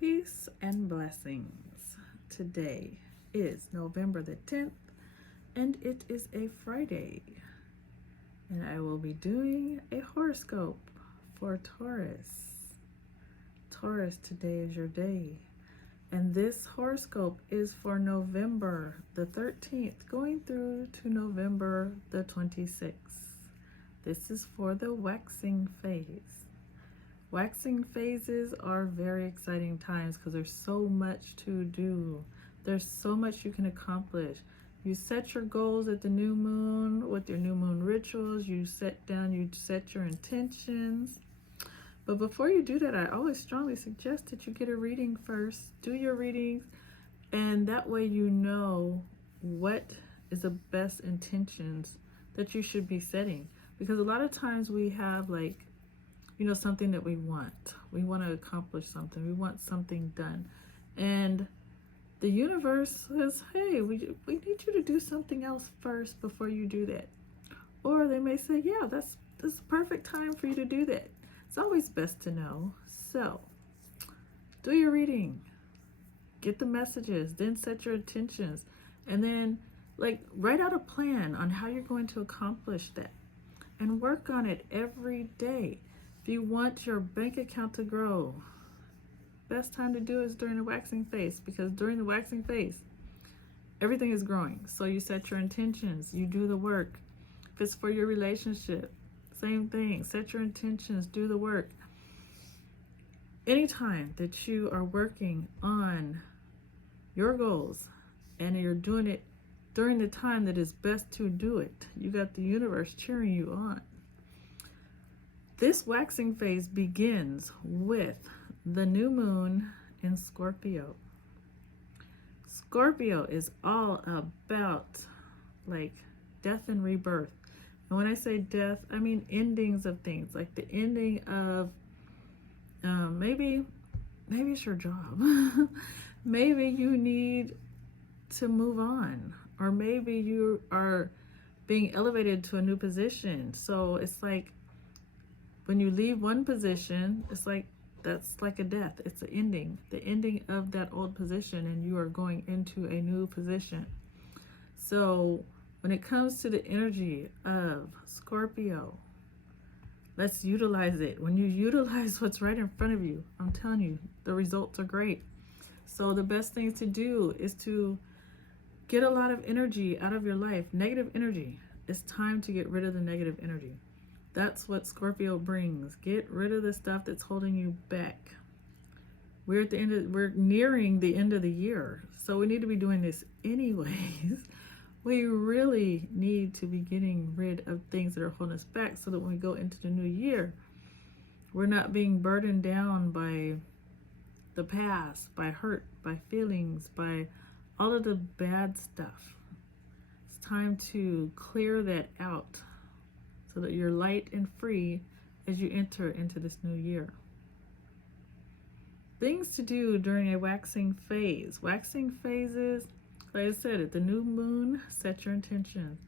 Peace and blessings. Today is November the 10th, and it is a Friday. And I will be doing a horoscope for Taurus. Taurus, today is your day. And this horoscope is for November the 13th, going through to November the 26th. This is for the waxing phase. Waxing phases are very exciting times because there's so much to do. There's so much you can accomplish. You set your goals at the new moon with your new moon rituals. You set your intentions. But before you do that, I always strongly suggest that you get a reading first. Do your readings, and that way you know what is the best intentions that you should be setting. Because a lot of times we have something that we want. We want to accomplish something. We want something done. And the universe says, hey, we need you to do something else first before you do that. Or they may say, yeah, this is the perfect time for you to do that. It's always best to know. So do your reading. Get the messages. Then set your intentions. And then write out a plan on how you're going to accomplish that. And work on it every day. If you want your bank account to grow, best time to do is during the waxing phase, because during the waxing phase, everything is growing. So you set your intentions, you do the work. If it's for your relationship, same thing, set your intentions, do the work. Anytime that you are working on your goals and you're doing it during the time that is best to do it, you got the universe cheering you on. This waxing phase begins with the new moon in Scorpio. Scorpio is all about death and rebirth. And when I say death, I mean endings of things, like the ending of maybe it's your job. Maybe you need to move on, or maybe you are being elevated to a new position. So it's like when you leave one position, that's like a death. It's an ending, the ending of that old position, and you are going into a new position. So when it comes to the energy of Scorpio, let's utilize it. When you utilize what's right in front of you, I'm telling you, the results are great. So the best things to do is to get a lot of energy out of your life, negative energy. It's time to get rid of the negative energy. That's what Scorpio brings. Get rid of the stuff that's holding you back. We're nearing the end of the year, so we need to be doing this anyways. We really need to be getting rid of things that are holding us back, so that when we go into the new year, we're not being burdened down by the past, by hurt, by feelings, by all of the bad stuff. It's time to clear that out, so that you're light and free as you enter into this new year. Things to do during a waxing phase. Waxing phases, like I said, at the new moon, set your intentions.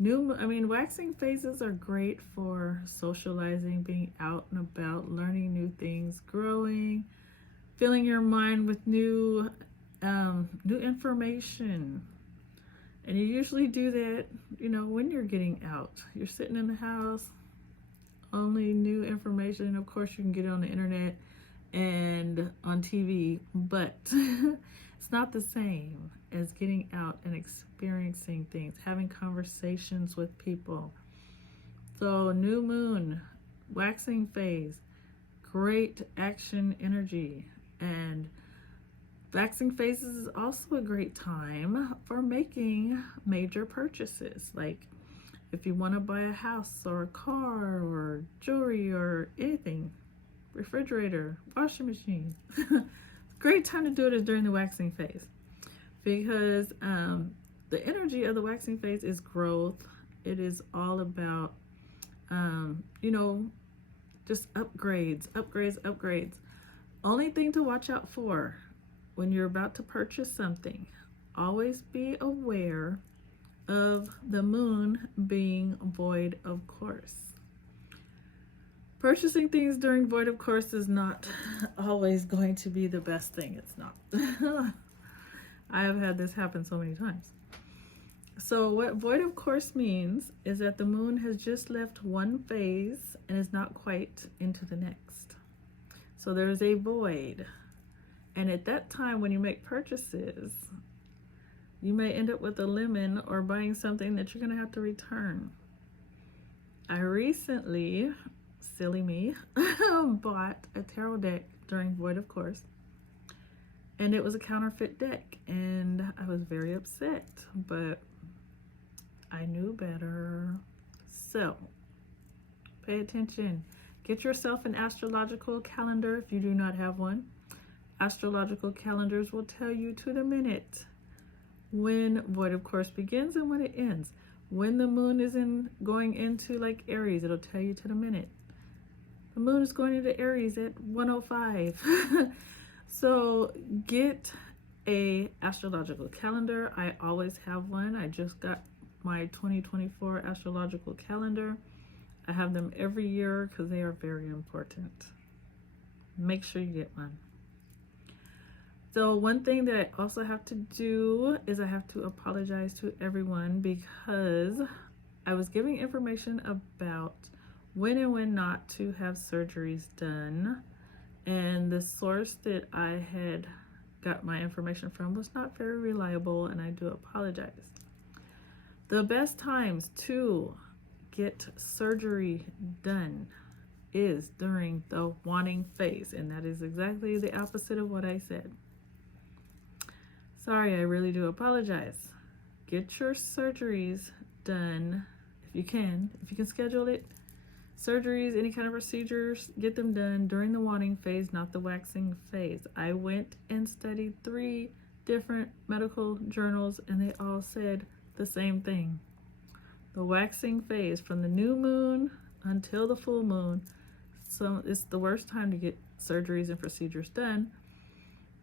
Waxing phases are great for socializing, being out and about, learning new things, growing, filling your mind with new information. And you usually do that, when you're getting out. You're sitting in the house, only new information. Of course, you can get it on the internet and on TV, but it's not the same as getting out and experiencing things, having conversations with people. So new moon, waxing phase, great action energy. And waxing phases is also a great time for making major purchases. Like if you want to buy a house or a car or jewelry or anything, refrigerator, washing machine. Great time to do it is during the waxing phase, because the energy of the waxing phase is growth. It is all about, just upgrades. Only thing to watch out for when you're about to purchase something, always be aware of the moon being void of course. Purchasing things during void, of course, is not always going to be the best thing. It's not. I have had this happen so many times. So what void of course means is that the moon has just left one phase and is not quite into the next. So there's a void. And at that time, when you make purchases, you may end up with a lemon or buying something that you're going to have to return. I recently, silly me, bought a tarot deck during void of course. And it was a counterfeit deck. And I was very upset. But I knew better. So, pay attention. Get yourself an astrological calendar if you do not have one. Astrological calendars will tell you to the minute when void of course begins and when it ends. When the moon is going into like Aries, it'll tell you to the minute. The moon is going into Aries at 1:05. So get a astrological calendar. I always have one. I just got my 2024 astrological calendar. I have them every year because they are very important. Make sure you get one. So one thing that I also have to do is I have to apologize to everyone because I was giving information about when and when not to have surgeries done, and the source that I had got my information from was not very reliable, and I do apologize. The best times to get surgery done is during the wanting phase, and that is exactly the opposite of what I said. Sorry, I really do apologize. Get your surgeries done if you can schedule it. Surgeries, any kind of procedures, get them done during the wanting phase, not the waxing phase. I went and studied 3 different medical journals and they all said the same thing. The waxing phase from the new moon until the full moon, so it's the worst time to get surgeries and procedures done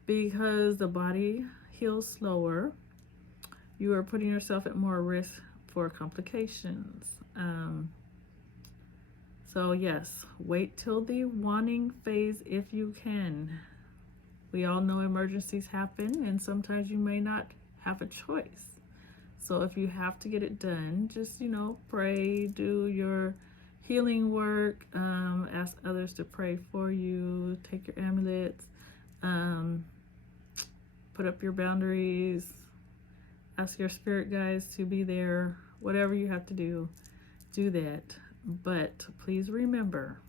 because the body heals slower. You are putting yourself at more risk for complications. So yes, wait till the wanting phase if you can. We all know emergencies happen and sometimes you may not have a choice. So if you have to get it done, just, pray, do your healing work, ask others to pray for you, take your amulets, put up your boundaries, ask your spirit guides to be there. Whatever you have to do, do that. But please remember,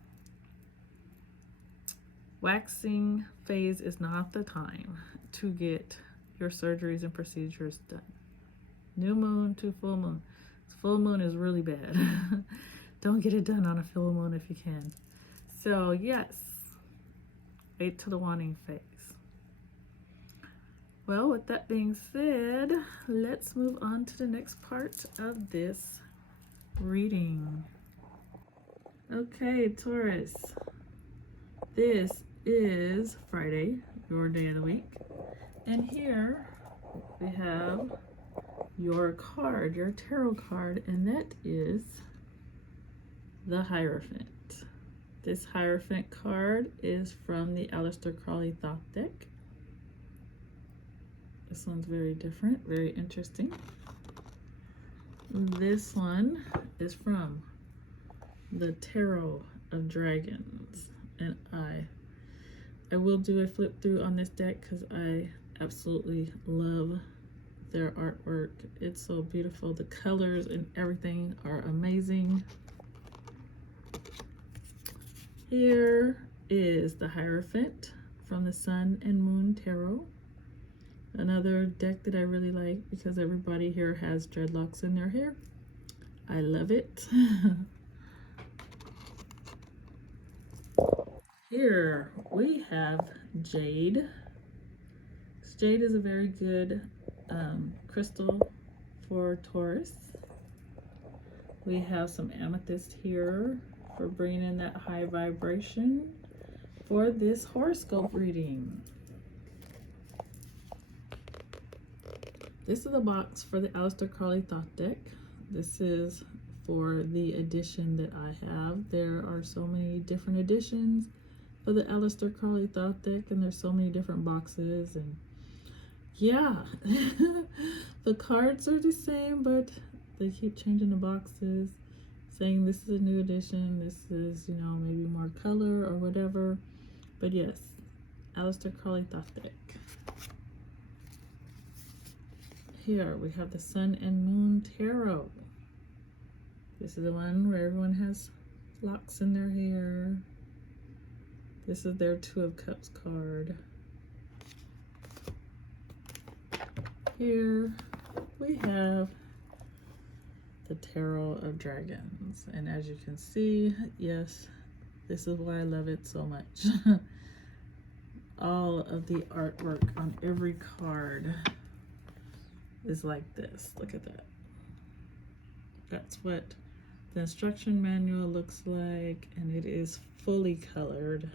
waxing phase is not the time to get your surgeries and procedures done. New moon to full moon. Full moon is really bad. Don't get it done on a full moon if you can. So yes, wait till the wanting phase. Well, with that being said, let's move on to the next part of this reading. Okay, Taurus, this is Friday, your day of the week. And here we have your card, your tarot card, and that is the Hierophant. This Hierophant card is from the Aleister Crowley Thoth deck. This one's very different, very interesting. This one is from the Tarot of Dragons, and I will do a flip through on this deck because I absolutely love their artwork. It's so beautiful. The colors and everything are amazing. Here is the Hierophant from the Sun and Moon Tarot. Another deck that I really like because everybody here has dreadlocks in their hair. I love it. Here we have Jade. Jade is a very good crystal for Taurus. We have some amethyst here for bringing in that high vibration for this horoscope reading. This is a box for the Aleister Crowley Thoth deck. This is for the edition that I have. There are so many different editions for the Aleister Crowley Thoth deck, and there's so many different boxes, and yeah, the cards are the same, but they keep changing the boxes, saying this is a new edition, this is, you know, maybe more color or whatever. But yes, Aleister Crowley Thoth deck. Here we have the Sun and Moon Tarot. This is the one where everyone has locks in their hair. This is their Two of Cups card. Here we have the Tarot of Dragons. And as you can see, yes, this is why I love it so much. All of the artwork on every card is like this. Look at that. That's what the instruction manual looks like, and it is fully colored.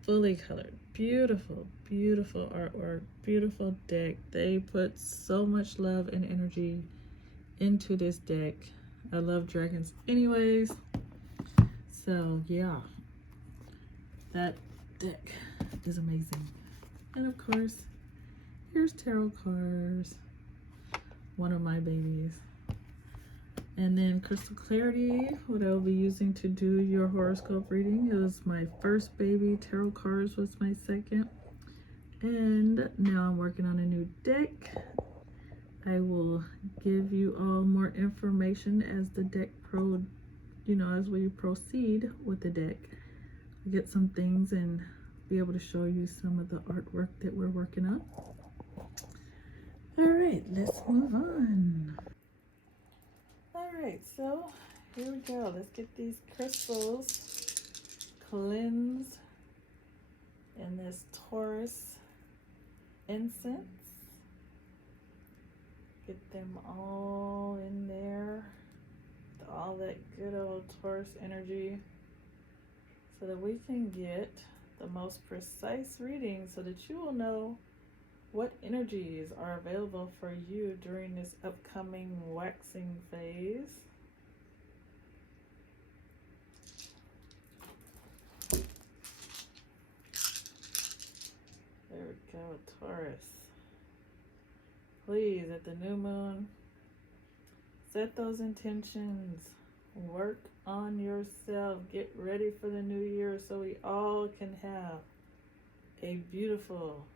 Fully colored. Beautiful, beautiful artwork, beautiful deck. They put so much love and energy into this deck. I love dragons anyways. So yeah, that deck is amazing. And of course, here's tarot cards, one of my babies. And then Crystal Clarity, what I'll be using to do your horoscope reading. It was my first baby. Tarot cards was my second. And now I'm working on a new deck. I will give you all more information as the deck as we proceed with the deck. I'll get some things and be able to show you some of the artwork that we're working on. All right, let's move on. All right, so here we go. Let's get these crystals cleansed in this Taurus incense. Get them all in there, all that good old Taurus energy, so that we can get the most precise reading so that you will know what energies are available for you during this upcoming waxing phase. There we go, Taurus. Please, at the new moon, set those intentions. Work on yourself. Get ready for the new year so we all can have a beautiful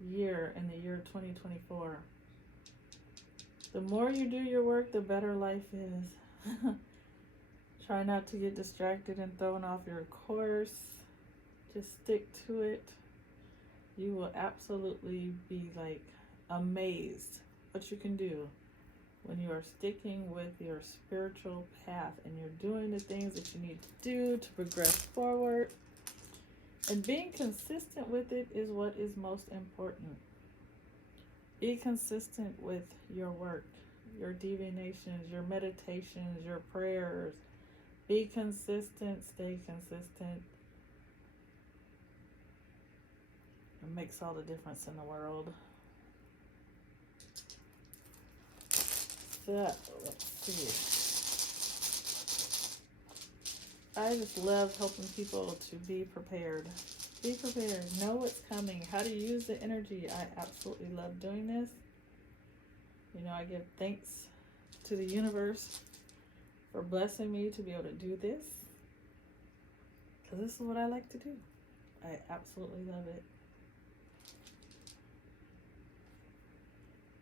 year in the year 2024. The more you do your work, the better life is. Try not to get distracted and thrown off your course. Just stick to it. You will absolutely be like amazed what you can do when you are sticking with your spiritual path and you're doing the things that you need to do to progress forward. And being consistent with it is what is most important. Be consistent with your work, your divinations, your meditations, your prayers. Be consistent, stay consistent. It makes all the difference in the world. So, let's see. I just love helping people to be prepared. Be prepared. Know what's coming. How to use the energy. I absolutely love doing this. You know, I give thanks to the universe for blessing me to be able to do this. Because this is what I like to do. I absolutely love it.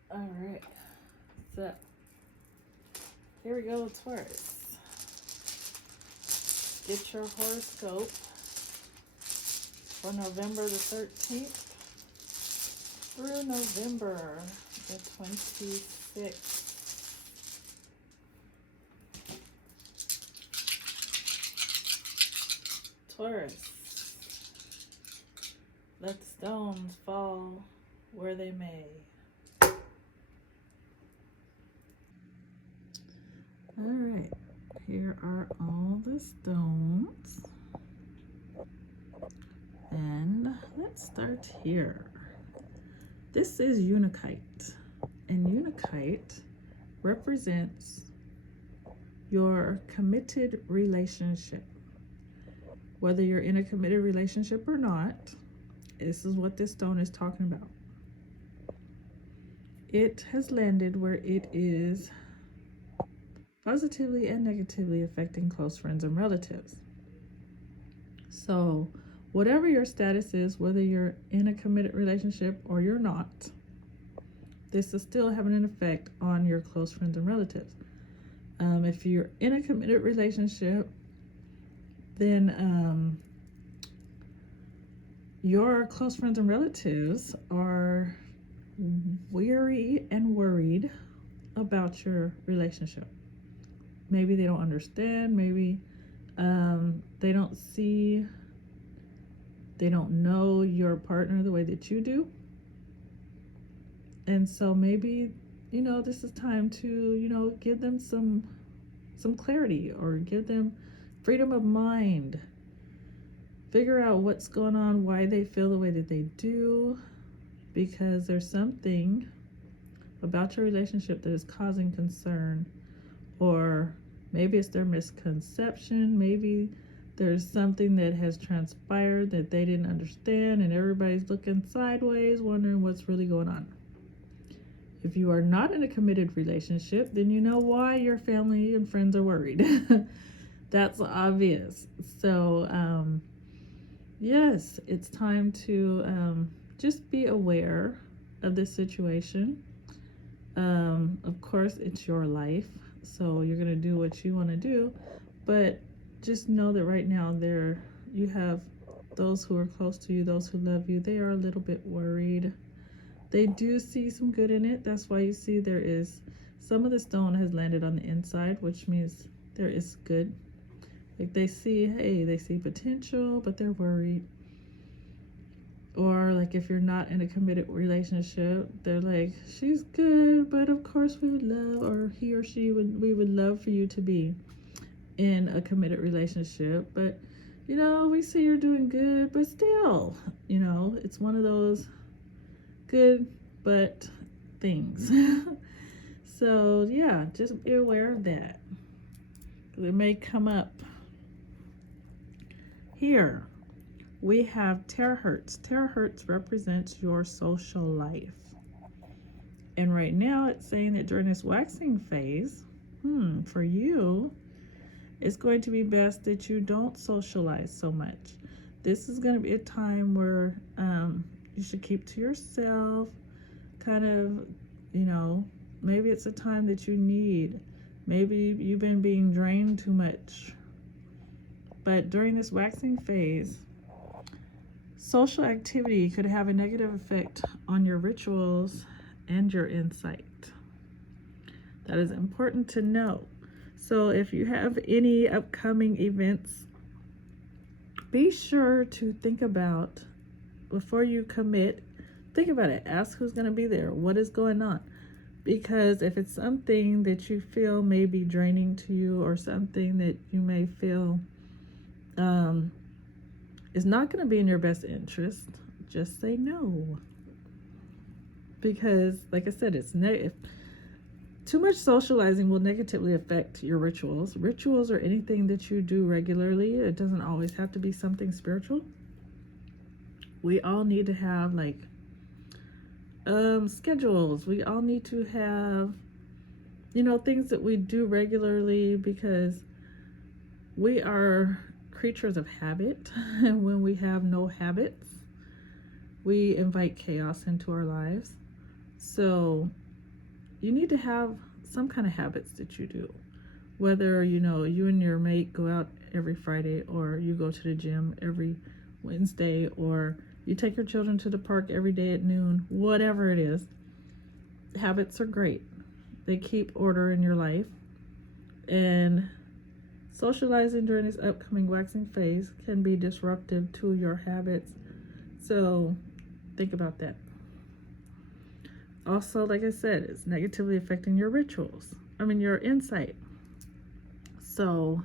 All right. So, here we go, Taurus. Get your horoscope for November the 13th through November the 26th. Taurus, let the stones fall where they may. All right. Here are all the stones, and let's start here. This is Unakite, and Unakite represents your committed relationship. Whether you're in a committed relationship or not, this is what this stone is talking about. It has landed where it is positively and negatively affecting close friends and relatives. So, whatever your status is, whether you're in a committed relationship or you're not, this is still having an effect on your close friends and relatives. If you're in a committed relationship, then your close friends and relatives are weary and worried about your relationship. Maybe they don't understand, maybe they don't know your partner the way that you do. And so maybe, this is time to, give them some clarity, or give them freedom of mind. Figure out what's going on, why they feel the way that they do, because there's something about your relationship that is causing concern, or maybe it's their misconception, maybe there's something that has transpired that they didn't understand, and everybody's looking sideways, wondering what's really going on. If you are not in a committed relationship, then you know why your family and friends are worried. That's obvious. So, yes, it's time to just be aware of this situation. Of course, it's your life, so you're going to do what you want to do, but just know that right now you have those who are close to you, those who love you, they are a little bit worried. They do see some good in it. That's why you see there is some of the stone has landed on the inside, which means there is good. Like they see potential, but they're worried. Or like if you're not in a committed relationship, they're like, she's good, but of course we would love, or he or she we would love for you to be in a committed relationship. But we see you're doing good, but still, it's one of those good but things. So yeah, just be aware of that. It may come up. Here we have terahertz. Terahertz represents your social life, and right now it's saying that during this waxing phase, for you, it's going to be best that you don't socialize so much. This is going to be a time where you should keep to yourself, kind of, maybe it's a time that you need. Maybe you've been being drained too much. But during this waxing phase, social activity could have a negative effect on your rituals and your insight. That is important to know. So if you have any upcoming events, be sure to think about, before you commit, think about it. Ask who's going to be there. What is going on? Because if it's something that you feel may be draining to you, or something that you may feel is not going to be in your best interest, just say no. Because, like I said, it's negative. Too much socializing will negatively affect your rituals. Rituals are anything that you do regularly. It doesn't always have to be something spiritual. We all need to have schedules. We all need to have, things that we do regularly, because we are creatures of habit. And when we have no habits, we invite chaos into our lives. So you need to have some kind of habits that you do. Whether, you and your mate go out every Friday, or you go to the gym every Wednesday, or you take your children to the park every day at noon, whatever it is. Habits are great. They keep order in your life. And socializing during this upcoming waxing phase can be disruptive to your habits. So think about that. Also, like I said, it's negatively affecting your rituals. Your insight. So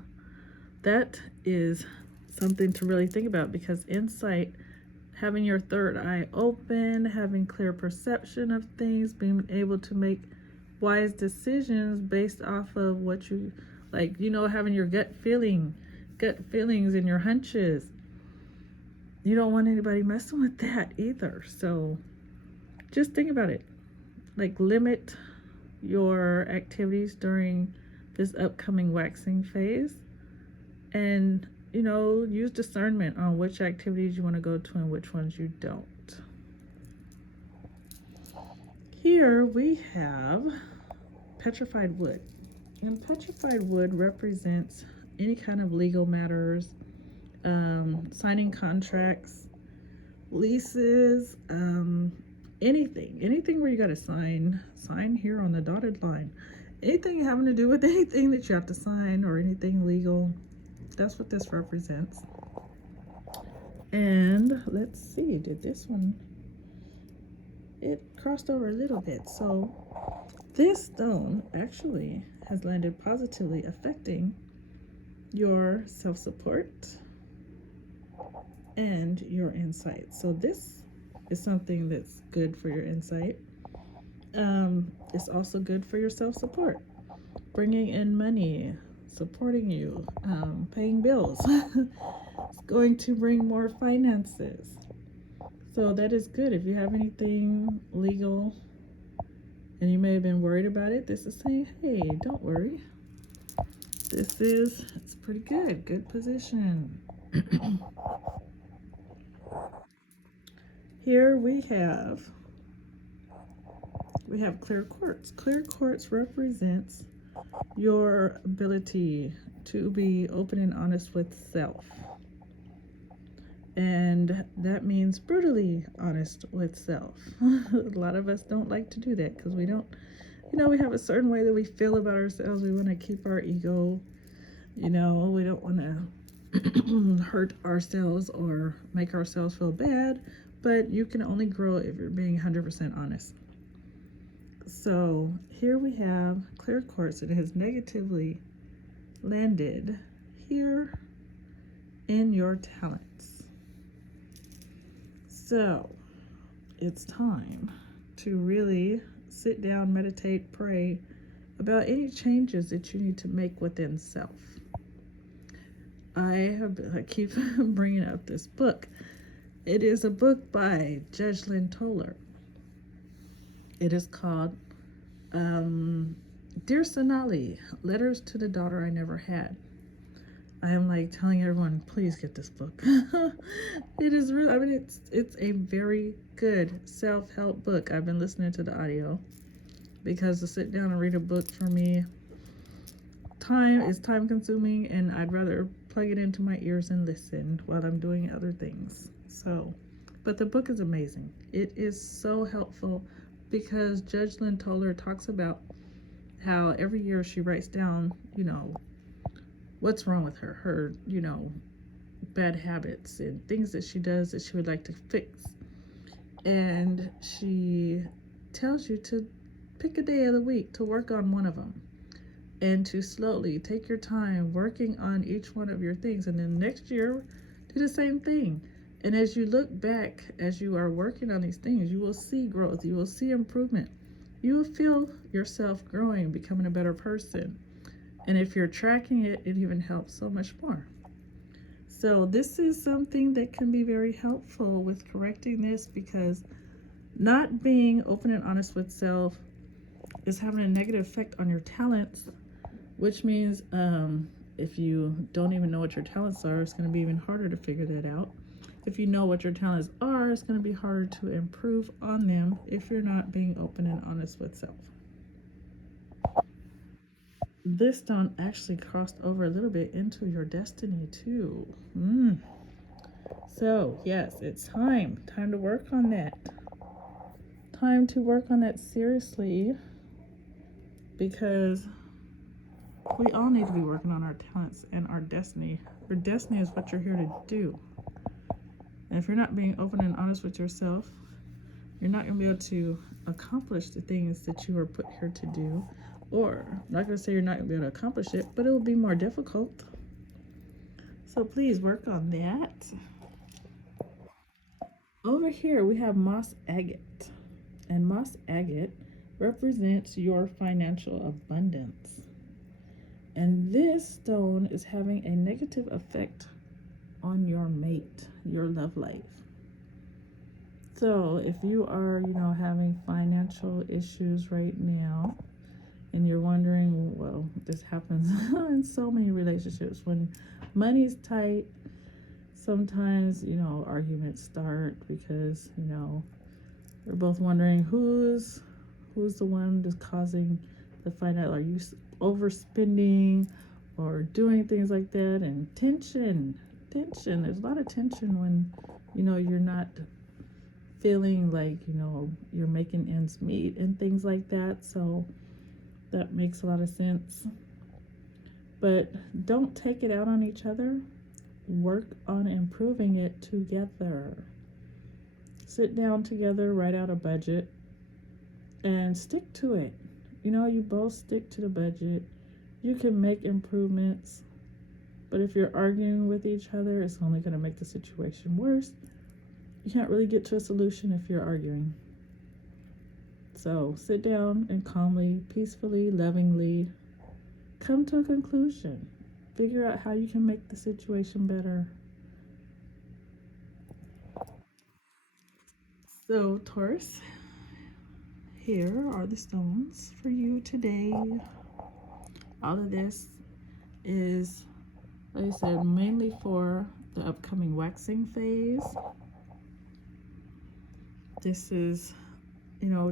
that is something to really think about, because insight, having your third eye open, having clear perception of things, being able to make wise decisions based off of what you like, having your gut feelings and your hunches. You don't want anybody messing with that either. So just think about it. Like, limit your activities during this upcoming waxing phase, and use discernment on which activities you want to go to and which ones you don't. Here we have petrified wood, and petrified wood represents any kind of legal matters, signing contracts, leases, anything where you got to sign here on the dotted line. Anything having to do with anything that you have to sign or anything legal, that's what this represents. And let's see, did this one, it crossed over a little bit. So this stone actually has landed positively, affecting your self-support and your insight. So this is something that's good for your insight. It's also good for your self-support, bringing in money, supporting you, paying bills. It's going to bring more finances. So that is good. If you have anything legal and you may have been worried about it, this is saying, hey, don't worry. It's pretty good. Good position. Here we have clear quartz. Clear quartz represents your ability to be open and honest with self. And that means brutally honest with self. A lot of us don't like to do that because we don't, we have a certain way that we feel about ourselves. We want to keep our ego, we don't want to hurt ourselves or make ourselves feel bad, but you can only grow if you're being 100% honest. So here we have clear quartz, and it has negatively landed here in your talents. So it's time to really sit down, meditate, pray about any changes that you need to make within self. I keep bringing up this book. It is a book by Judge Lynn Toller. It is called Dear Sonali, Letters to the Daughter I Never Had. I am telling everyone, please get this book. It is really, it's a very good self-help book. I've been listening to the audio because to sit down and read a book for me, is time consuming, and I'd rather plug it into my ears and listen while I'm doing other things. So, but the book is amazing. It is so helpful because Judge Lynn Toller talks about how every year she writes down, what's wrong with her, bad habits and things that she does that she would like to fix. And she tells you to pick a day of the week to work on one of them and to slowly take your time working on each one of your things. And then next year, do the same thing. And as you look back, as you are working on these things, you will see growth. You will see improvement. You will feel yourself growing, becoming a better person. And if you're tracking it, it even helps so much more. So this is something that can be very helpful with correcting this, because not being open and honest with self is having a negative effect on your talents, which means if you don't even know what your talents are, it's going to be even harder to figure that out. If you know what your talents are, it's going to be harder to improve on them if you're not being open and honest with self. This stone actually crossed over a little bit into your destiny too. So yes, it's time to work on that. Time to work on that seriously, because we all need to be working on our talents and our destiny. Your destiny is what you're here to do. And if you're not being open and honest with yourself, you're not going to be able to accomplish the things that you were put here to do. Or, I'm not going to say you're not going to be able to accomplish it, but it will be more difficult. So please work on that. Over here we have moss agate. And moss agate represents your financial abundance. And this stone is having a negative effect on your mate, your love life. So if you are, having financial issues right now, and you're wondering, well, this happens in so many relationships. When money's tight, sometimes, arguments start because, you're both wondering who's the one that's causing the financial. Are you overspending or doing things like that? And tension. There's a lot of tension when, you're not feeling like, you're making ends meet and things like that. So that makes a lot of sense. But don't take it out on each other. Work on improving it together. Sit down together, write out a budget, and stick to it. You both stick to the budget. You can make improvements, but if you're arguing with each other, it's only going to make the situation worse. You can't really get to a solution if you're arguing. So sit down and calmly, peacefully, lovingly come to a conclusion. Figure out how you can make the situation better. So, Taurus, here are the stones for you today. All of this is, like I said, mainly for the upcoming waxing phase. This is,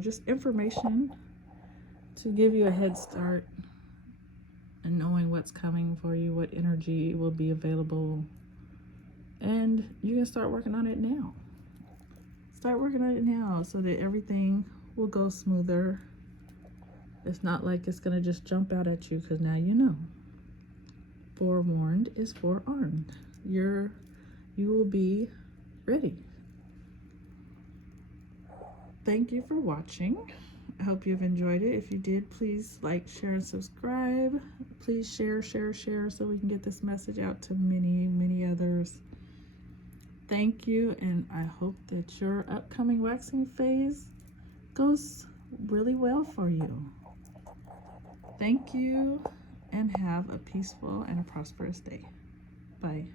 just information to give you a head start and knowing what's coming for you, what energy will be available. And you can start working on it now. Start working on it now so that everything will go smoother. It's not like it's going to just jump out at you, because now you know. Forewarned is forearmed. You will be ready. Thank you for watching. I hope you've enjoyed it. If you did, please like, share, and subscribe. Please share so we can get this message out to many, many others. Thank you, and I hope that your upcoming waxing phase goes really well for you. Thank you, and have a peaceful and a prosperous day. Bye.